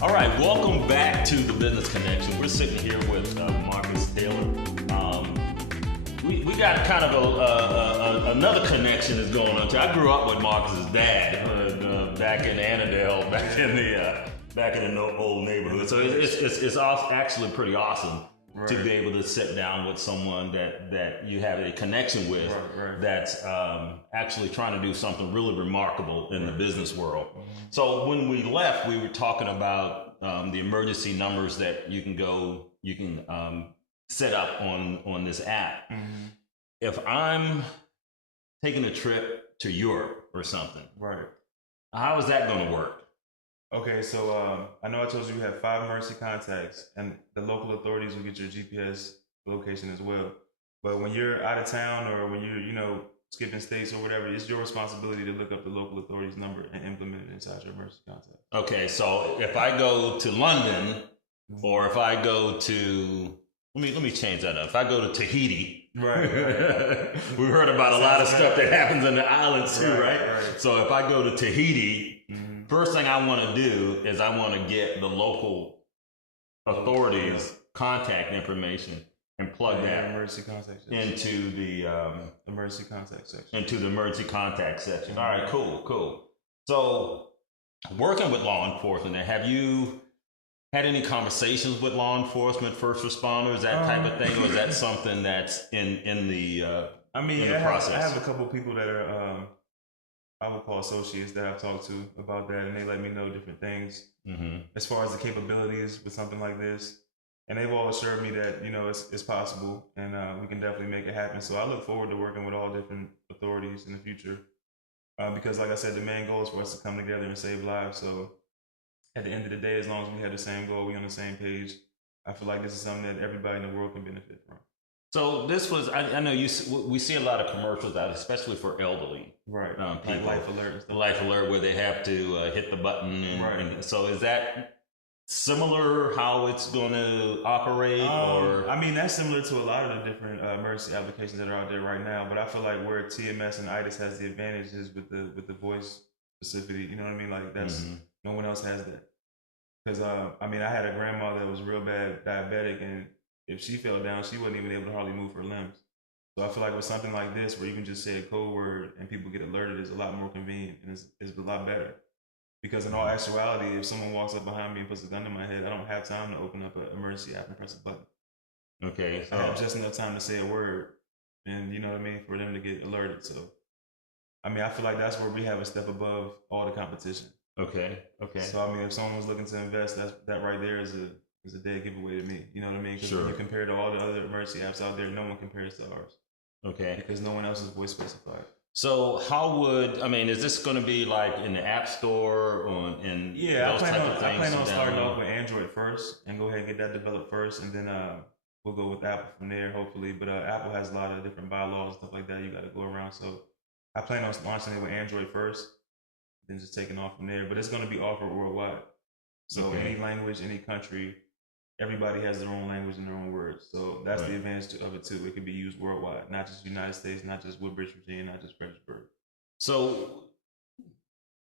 All right, welcome back to the Business Connection. We're sitting here with Marcus Taylor. We got kind of another connection that's going on. I grew up with Marcus's dad back in Annandale, back in the old neighborhood. So it's actually pretty awesome to be able to sit down with someone that you have a connection with that's actually trying to do something really remarkable in the business world. So when we left, we were talking about the emergency numbers that you can set up on this app. If I'm taking a trip to Europe or something, how is that going to work? Okay, so I know I told you we have 5 emergency contacts, and the local authorities will get your GPS location as well. But when you're out of town or when you're, skipping states or whatever, it's your responsibility to look up the local authorities number and implement it inside your emergency contact. Okay, so if I go to London, or if I go to let me change that up. If I go to Tahiti, right. We heard about a lot of stuff that happens in the islands too, right? So if I go to Tahiti, first thing I want to do is I want to get the local authorities' contact information and plug that emergency contact into the emergency contact section. Into the emergency contact section. All right, cool. So, working with law enforcement, have you had any conversations with law enforcement, first responders, that type of thing, or is that something that's in the process? I have a couple of people that are I would call associates that I've talked to about that, and they let me know different things as far as the capabilities with something like this. And they've all assured me that, it's possible, and we can definitely make it happen. So I look forward to working with all different authorities in the future because, like I said, the main goal is for us to come together and save lives. So at the end of the day, as long as we have the same goal, we're on the same page, I feel like this is something that everybody in the world can benefit from. So this was, I know we see a lot of commercials out, especially for elderly. Right. People, like Life Alert and stuff. Life Alert, where they have to hit the button. And so is that similar how it's going to operate? Or I mean, that's similar to a lot of the different emergency applications that are out there right now. But I feel like where TMS and IDIS has the advantages with the voice specificity, you know what I mean? Like that's no one else has that. Because I had a grandma that was real bad diabetic, and if she fell down, she wasn't even able to hardly move her limbs. So I feel like with something like this, where you can just say a code word and people get alerted, is a lot more convenient and it's a lot better. Because in all actuality, if someone walks up behind me and puts a gun to my head, I don't have time to open up an emergency app and press a button. Okay. I have just enough time to say a word, and you know what I mean, for them to get alerted. So, I feel like that's where we have a step above all the competition. Okay. So, if someone was looking to invest, that right there is a dead giveaway to me. You know what I mean? Because when you compare to all the other emergency apps out there, no one compares to ours. Okay. Because no one else is voice specified. So how is this going to be like in the App Store or in those type of things? I plan on starting off with Android first and go ahead and get that developed first, and then we'll go with Apple from there, hopefully. But Apple has a lot of different bylaws and stuff like that you got to go around. So I plan on launching it with Android first, then just taking off from there. But it's going to be offered worldwide. So any language, any country, everybody has their own language and their own words. So that's the advantage of it too. It can be used worldwide, not just the United States, not just Woodbridge, Virginia, not just Fredericksburg. So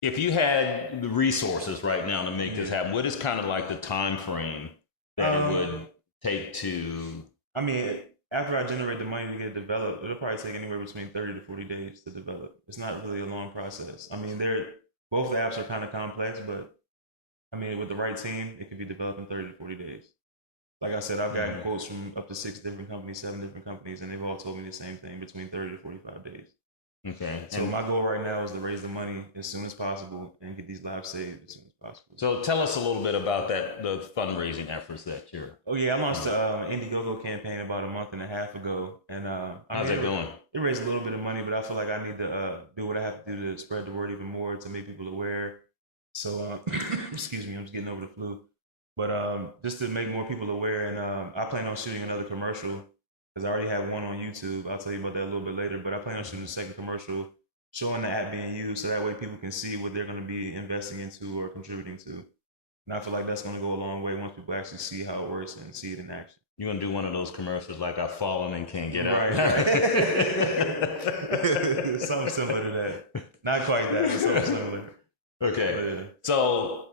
if you had the resources right now to make this happen, what is kind of like the time frame that it would take to... after I generate the money to get it developed, it'll probably take anywhere between 30 to 40 days to develop. It's not really a long process. Both the apps are kind of complex, but with the right team, it could be developed in 30 to 40 days. Like I said, I've gotten quotes from up to 6 different companies, 7 different companies, and they've all told me the same thing, between 30 to 45 days. Okay. So my goal right now is to raise the money as soon as possible and get these lives saved as soon as possible. So tell us a little bit about the fundraising efforts that you're... Oh yeah, I launched the Indiegogo campaign about a month and a half ago, and how's it going? It raised a little bit of money, but I feel like I need to do what I have to do to spread the word even more, to make people aware. So excuse me, I'm just getting over the flu. But just to make more people aware, and I plan on shooting another commercial, because I already have one on YouTube. I'll tell you about that a little bit later, but I plan on shooting a second commercial showing the app being used, so that way people can see what they're going to be investing into or contributing to. And I feel like that's going to go a long way once people actually see how it works and see it in action. You're going to do one of those commercials like I've fallen and can't get out. Right. Something similar to that. Not quite that, but something similar. Okay. So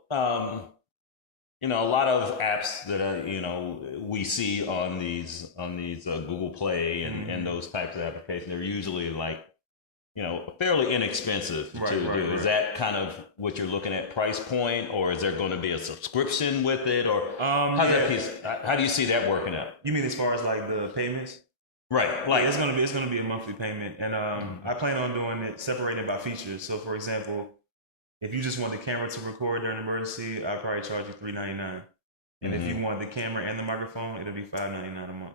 you know, a lot of apps that you know we see on these Google Play and those types of applications, they're usually like, you know, fairly inexpensive to do. Right. Is that kind of what you're looking at, price point, or is there going to be a subscription with it, or how do you see that working out? You mean as far as like the payments? Right, Like it's gonna be a monthly payment, and I plan on doing it separated by features. So, for example, if you just want the camera to record during an emergency, I'll probably charge you $3.99, and if you want the camera and the microphone, it'll be $5.99 a month.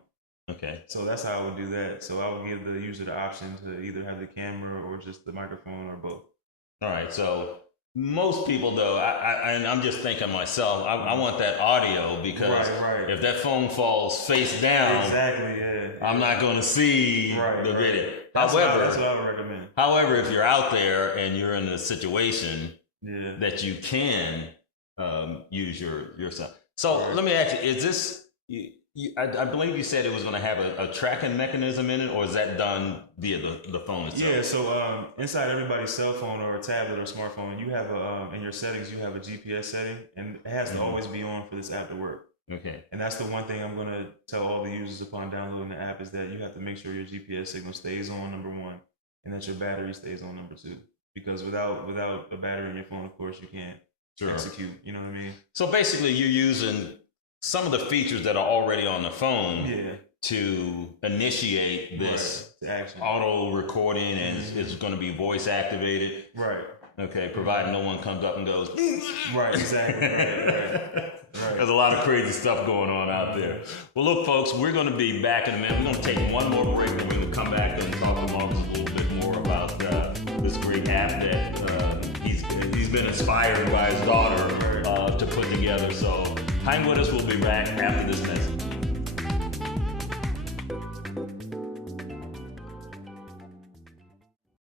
Okay. So that's how I would do that. So I would give the user the option to either have the camera or just the microphone or both. All right. So most people, though, and I'm just thinking myself, I want that audio because if that phone falls face down, exactly, yeah, I'm not going to see the video. That's what I would recommend. However, if you're out there and you're in a situation that you can use your sound. So let me ask you: is this? I believe you said it was going to have a tracking mechanism in it, or is that done via the phone itself? Yeah, so inside everybody's cell phone or a tablet or smartphone, you have in your settings, you have a GPS setting, and it has to always be on for this app to work. Okay. And that's the one thing I'm going to tell all the users upon downloading the app is that you have to make sure your GPS signal stays on, number one, and that your battery stays on, number two. Because without a battery in your phone, of course, you can't execute. You know what I mean? So basically, you're using some of the features that are already on the phone to initiate this auto recording, and it's going to be voice activated. Right. Okay, provided no one comes up and goes. Right, exactly. Right. There's a lot of crazy stuff going on out there. Well, look, folks, we're going to be back in a minute. We're going to take one more break, and we're going to come back and talk to Marcus a little bit more about this great app that he's been inspired by his daughter to put together. So hang with us. We'll be back after this message.